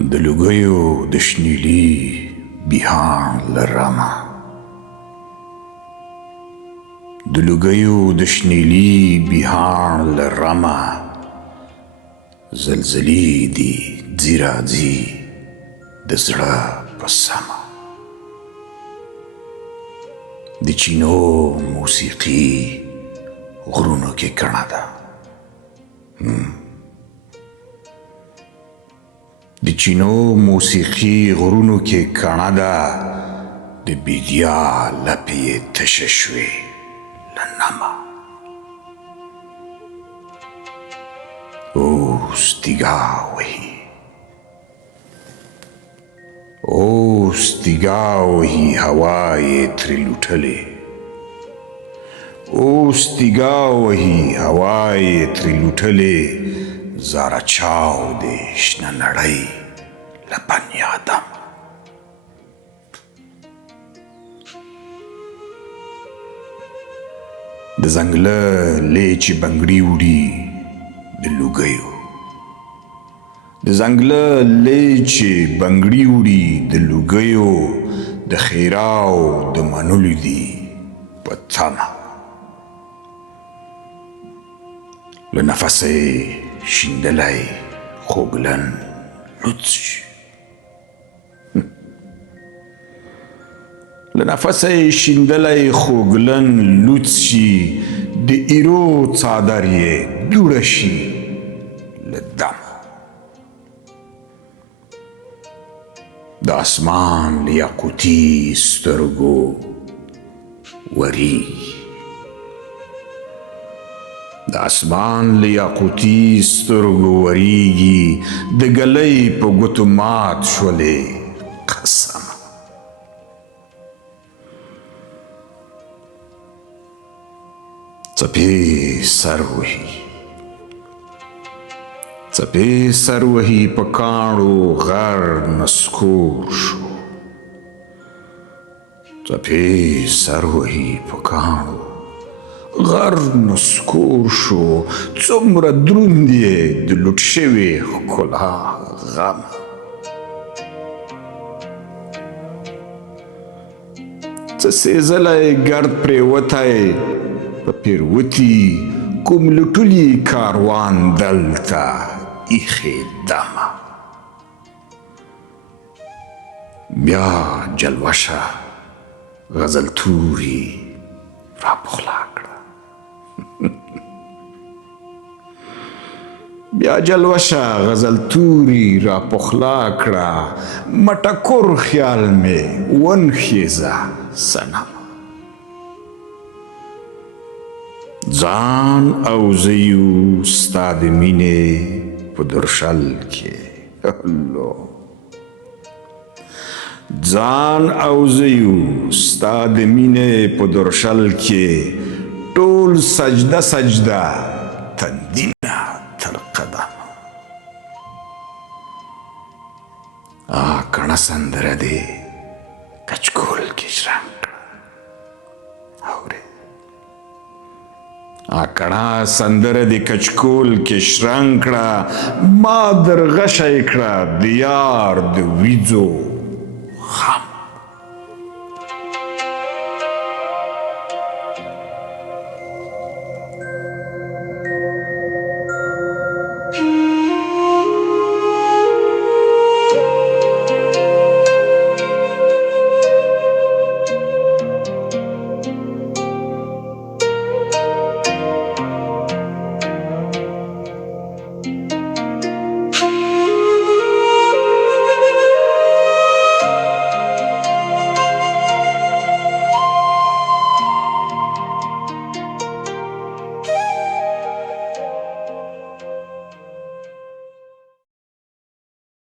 د لوګیو د شنیلي بیهان لرمه د لوګیو د شنیلي بیهان لرمه زلزلې دي ځي راځي د زړه په سمه د چینو موسیقي غرونو کې کڼه ده د چینو موسیقي غرونو کې کڼه ده د بیدیا لپې یې تشه شوې له نمه اوس تیږه وهي اوس تیږه وهي هوا یې ترې لوټلې اوس تیږه وهي هوا یې ترې لوټلې زاره چاو دې شنه نړۍ له بنیادم د ځنګله لې چې بنګړي وړي د لوګیو د ځنګله لې چې بنګړي وړي د لوګیو د خیراو د منلو دي په تمه له نفسه یې شیندلی خوږلن لوڅ شي له نفسه یې شیندلی خوږلن لوڅ شي د ایرو څادر یې دوړه شي له دمه د اسمان له یاقوتي سترګو وریږي د اسمان له یاقوتي سترګو وریږي د ګلۍ په ګوتو مات شولې قسمه څپې سر وهي څپې سر وهي په کاڼو غر نسکور شو څپې سر وهي په کاڼو غر نسکور شو څومره دروند یې د لوټ شوې ښکلا غم څه سېزلی ګرد پرېوتی په پیروتي کوم لوټلي کاروان دلته ایښې دمه بیا جلوه شه غزلتوري راپخلا کړه بیا جلوه شه غزلتوري راپخلا کړه مټکور خیال مې ونخیزه صنم ځان او زه یو ستا د مینې په درشل کې ځان او زه یو ستا د مینې په درشل کې ټول سجده سجده تندینه تر قدم کڼه سندره دې کچکول کې شرنګ کړه اورې کڼه سندره د کچکول کې شرنګ کړه ما درغشی کړه د یار د وریځو خم